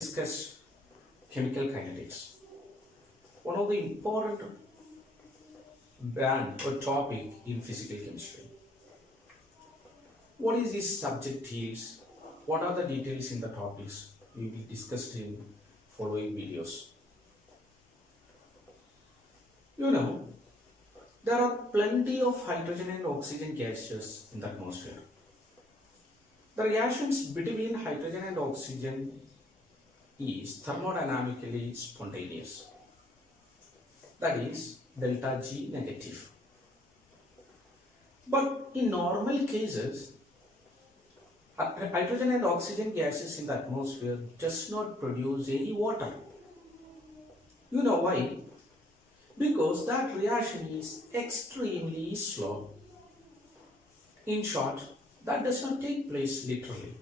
Discuss chemical kinetics. One of the important brand or topic in physical chemistry. What is this subject is? What are the details in the topics? We will discuss in following videos. There are plenty of hydrogen and oxygen gases in the atmosphere. The reactions between hydrogen and oxygen is thermodynamically spontaneous. That is delta G negative. But in normal cases, hydrogen and oxygen gases in the atmosphere does not produce any water. You know why? Because that reaction is extremely slow. In short, that does not take place literally.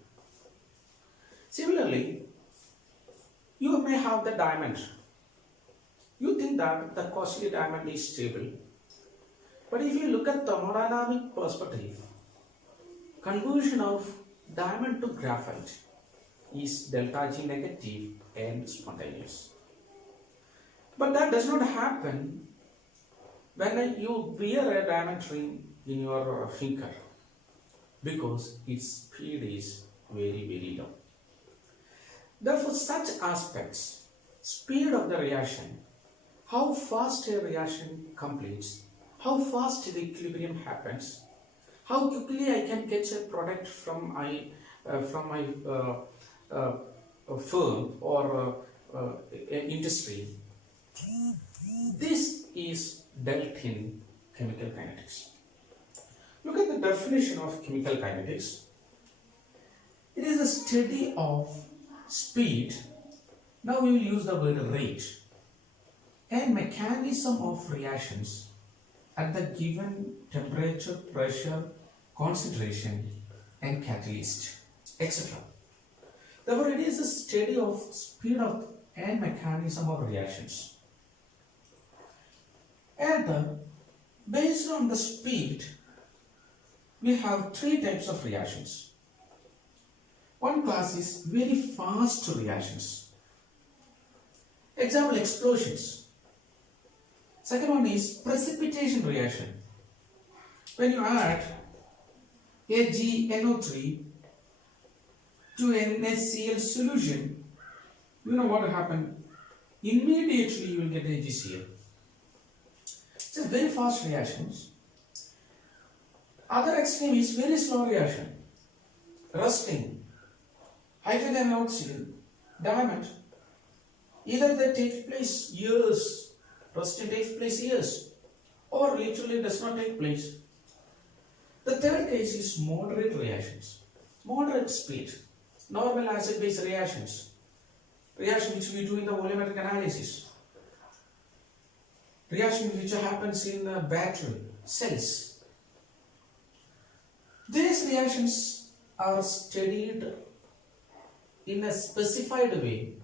Similarly, you may have the diamond. You think that the costly diamond is stable. But if you look at thermodynamic perspective, conversion of diamond to graphite is delta G negative and spontaneous. But that does not happen when you wear a diamond ring in your finger, because its speed is very low. Therefore, such aspects, speed of the reaction, how fast a reaction completes, how fast the equilibrium happens, how quickly I can get a product from my firm or industry. This is dealt in chemical kinetics. Look at the definition of chemical kinetics. It is a study of speed. Now we will use the word rate and mechanism of reactions at the given temperature, pressure, concentration and catalyst, etc. Therefore, it is a study of speed of and mechanism of reactions. And based on the speed, we have three types of reactions. One class is very fast reactions. Example, explosions. Second one is precipitation reaction. When you add AgNO3 to NaCl solution, you know what will happen? Immediately you will get AgCl. It's a very fast reactions. Other extreme is very slow reaction. Rusting, hydrogen and oxygen, diamond. Either they take place years, rusting takes place years, or literally does not take place. The third case is moderate reactions, moderate speed, normal acid-base reactions, reaction which we do in the volumetric analysis, reaction which happens in battery cells. These reactions are studied in a specified way,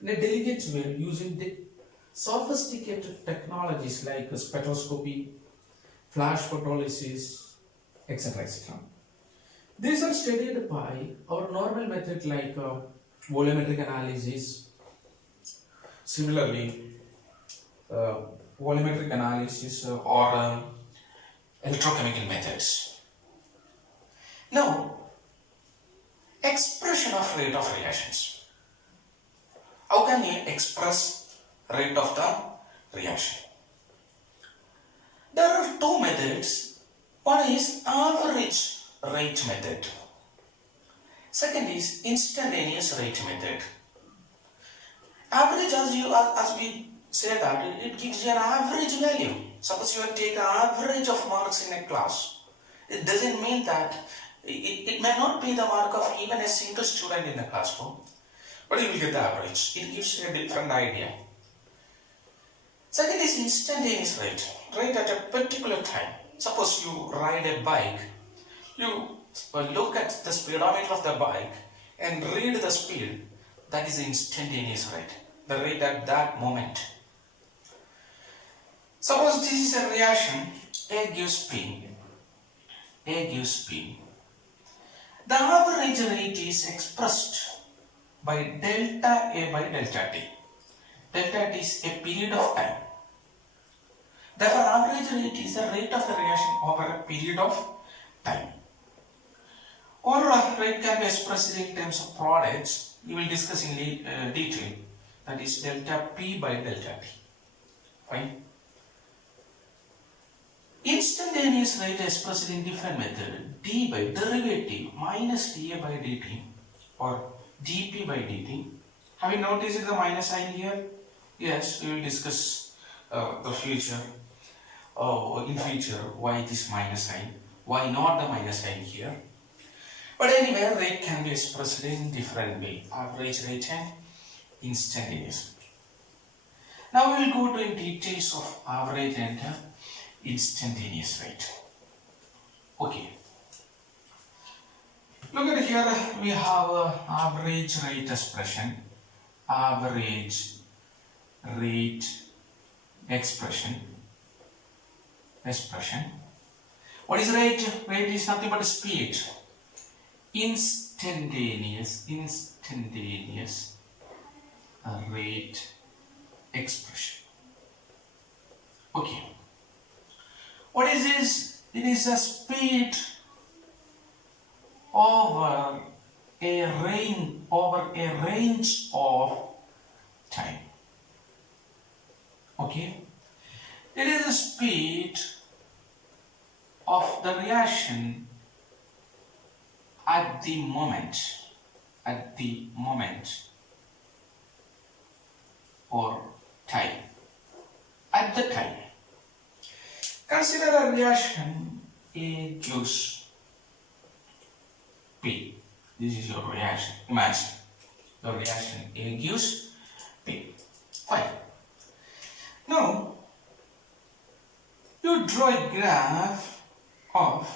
in a delicate way, using the sophisticated technologies like spectroscopy, flash photolysis, etc. These are studied by our normal method like volumetric analysis. Similarly, volumetric analysis or electrochemical methods. Now, expression of rate of reactions. How can you express rate of the reaction? There are two methods. One is average rate method. Second is instantaneous rate method. Average, as we say that, it gives you an average value. Suppose you take an average of marks in a class. It doesn't mean that it may not be the mark of even a single student in the classroom, but you will get the average. It gives you a different idea. Second is instantaneous rate, rate at a particular time. Suppose you ride a bike, you look at the speedometer of the bike and read the speed. That is the instantaneous rate, the rate at that moment. Suppose this is a reaction, A gives P, A gives P. The average rate is expressed by delta A by delta T. Delta T is a period of time. Therefore, average rate is the rate of the reaction over a period of time. Or rate can be expressed in terms of products. We will discuss in detail. That is delta P by delta T. Fine. Instantaneous rate expressed in different method. D by derivative minus dA by dt or dP by dt. Have you noticed the minus sign here? Yes, we will discuss the future. In future, why this minus sign? Why not the minus sign here? But anyway, rate can be expressed in different way. Average rate and instantaneous. Now we will go to details of average and instantaneous rate. Okay. Look at here, we have average rate expression. Average rate expression. What is rate? Rate is nothing but speed. Instantaneous rate expression. Okay. What is this? It is a speed over a range of time. Okay. It is the speed of the reaction at the moment or time. At the time. Consider a reaction A gives P. This is your reaction. Imagine your reaction A gives P. Fine. Now, you draw a graph of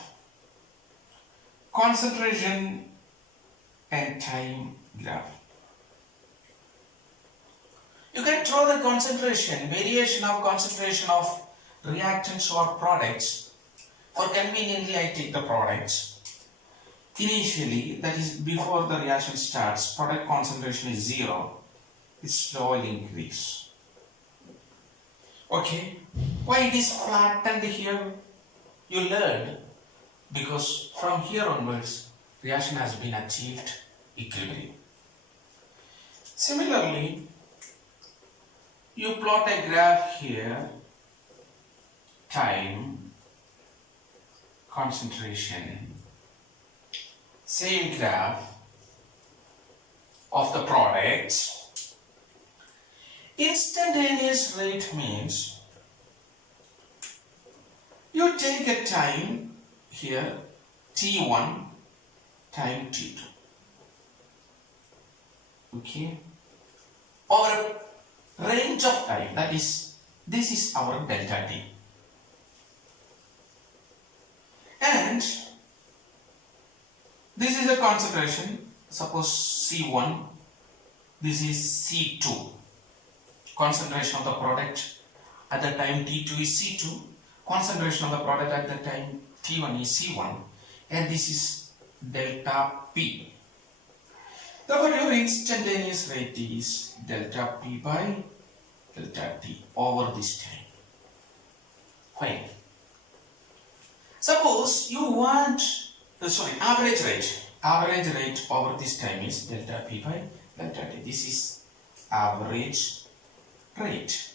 concentration and time graph. You can draw the concentration, variation of concentration of reactants or products. For conveniently, I take the products. Initially, that is before the reaction starts, product concentration is 0. It slowly increases. Okay. Why it is flattened here? You learned because from here onwards, reaction has been achieved equilibrium. Similarly, you plot a graph here, time, concentration, same graph of the products. Instantaneous rate means you take a time here, t1, time t2. Okay? Or a range of time, that is, this is our delta t. And this is the concentration, suppose C1, this is C2. Concentration of the product at the time T2 is C2, concentration of the product at the time T1 is C1, and this is delta P. Therefore, your instantaneous rate is delta P by delta T over this time. Fine. Suppose you want, average rate. Average rate over this time is delta P by delta T. This is average rate.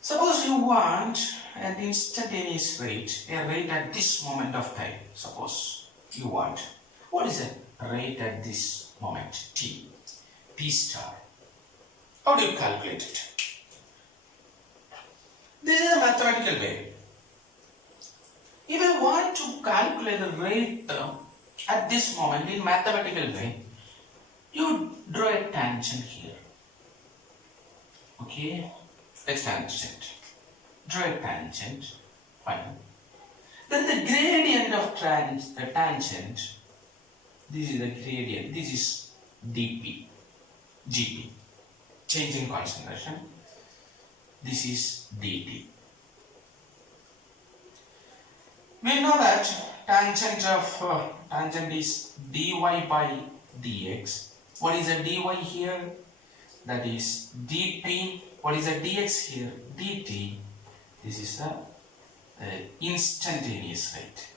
Suppose you want an instantaneous rate, a rate at this moment of time. Suppose you want. What is a rate at this moment? T. T star. How do you calculate it? This is a mathematical way. If I want to calculate the rate at this moment in mathematical way, you draw a tangent here. Okay, a tangent. Draw a tangent. Fine. Then the gradient of the tangent. This is the gradient. This is dp, gp. Change in concentration. This is dt. We know that tangent is dy by dx. What is a dy here? That is dp. What is a dx here? dt. This is the instantaneous rate.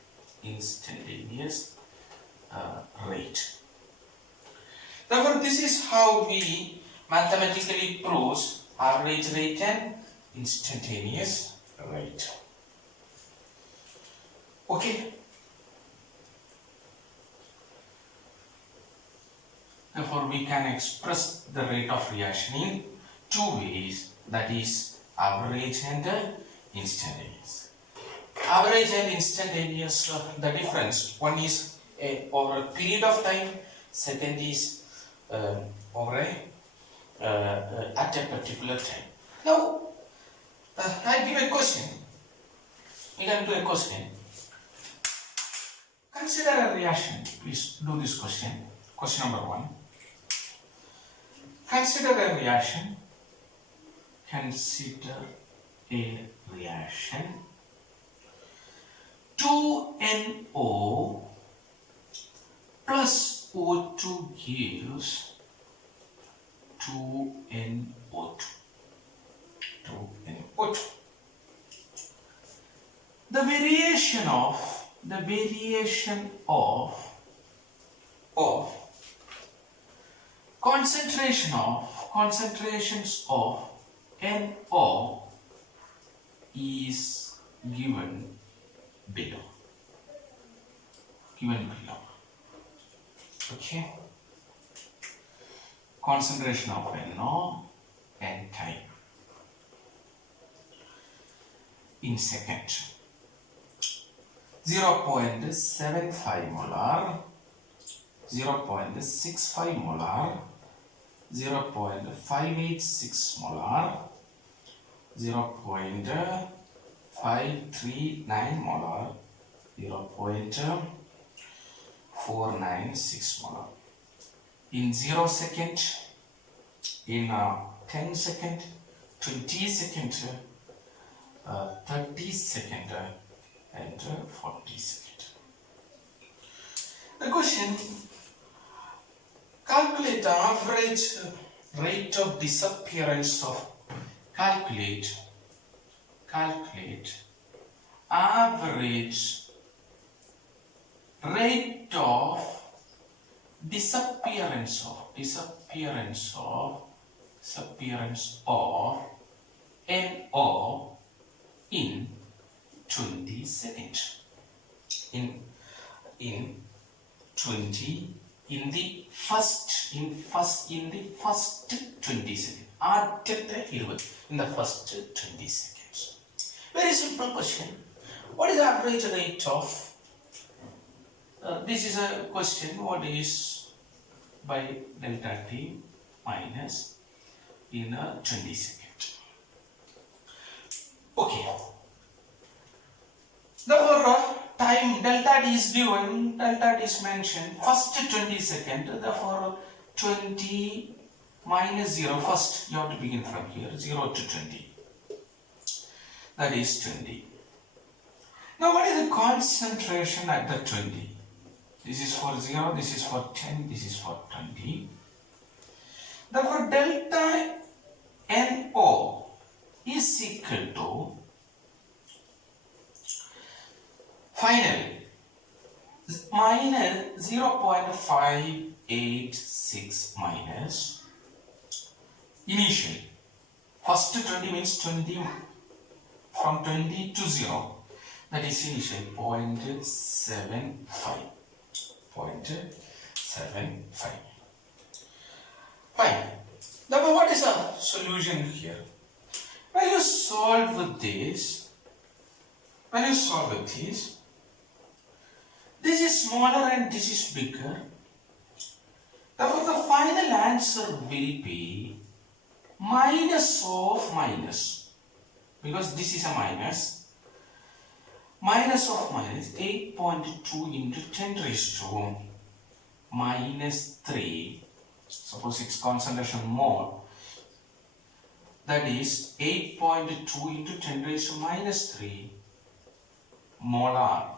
Instantaneous rate. Therefore, this is how we mathematically prove average rate and instantaneous rate. Okay. Therefore, we can express the rate of reaction in two ways, that is average and instantaneous. Average and instantaneous, the difference, one is over a period of time, second is over at a particular time. Now, I give a question. We can do a question. Consider a reaction. Please do this question. Question number 1. Consider a reaction. Consider a reaction. 2NO plus O2 gives 2NO2. 2NO2. The variation of concentrations of NO is given below. Okay. Concentration of NO and time in second. 0.75 molar, 0.65 molar, 0.586 molar, 0.539 molar, 0.496 molar. In 0 second, in 10 second, 20 second, 30 second, and 40 second. The question: calculate average rate of disappearance of calculate average rate of disappearance of NO in 20 seconds. In the first 20 seconds. In the first 20 seconds. Very simple question. What is the average rate of? This is a question. What is by delta t minus in a 20 seconds? Okay. Therefore, time delta t is given, delta t is mentioned, first 20 seconds, therefore 20 minus 0, first you have to begin from here, 0 to 20, that is 20. Now what is the concentration at the 20? This is for 0, this is for 10, this is for 20. Therefore delta NO is equal to final minus 0.586 minus initial. First 20 means 20 from 20 to 0. That is initial 0.75. 0.75. Fine. Now what is the solution here? When you solve with this, this is smaller and this is bigger. Therefore, the final answer will be minus of minus. Because this is a minus. Minus of minus 8.2 into 10 raised to minus 3. Suppose it's concentration more. That is 8.2 into 10 raised to minus 3 mole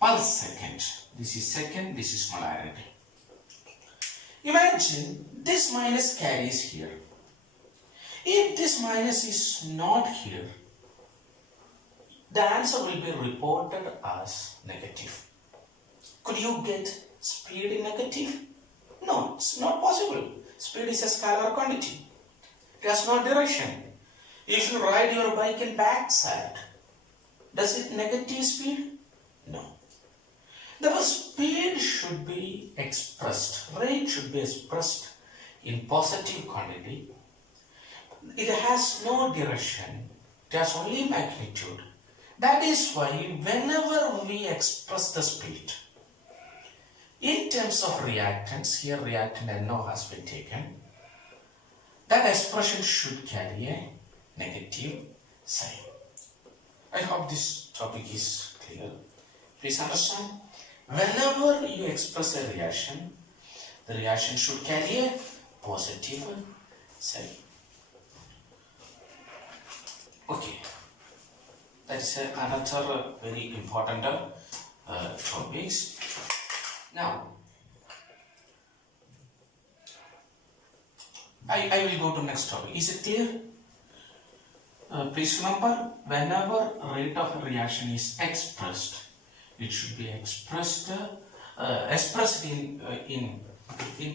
per second. This is second, this is molarity. Imagine this minus carries here. If this minus is not here, the answer will be reported as negative. Could you get speed in negative? No, it's not possible. Speed is a scalar quantity. It has no direction. If you ride your bike in backside, does it negative speed? No. Therefore, speed should be expressed, rate should be expressed in positive quantity. It has no direction, it has only magnitude. That is why whenever we express the speed in terms of reactants, here reactant NO has been taken, that expression should carry a negative sign. I hope this topic is clear. Please understand, whenever you express a reaction, the reaction should carry a positive sign. Okay, that is another very important topics. Now, I will go to next topic. Is it clear? Please remember, whenever rate of reaction is expressed, it should be expressed in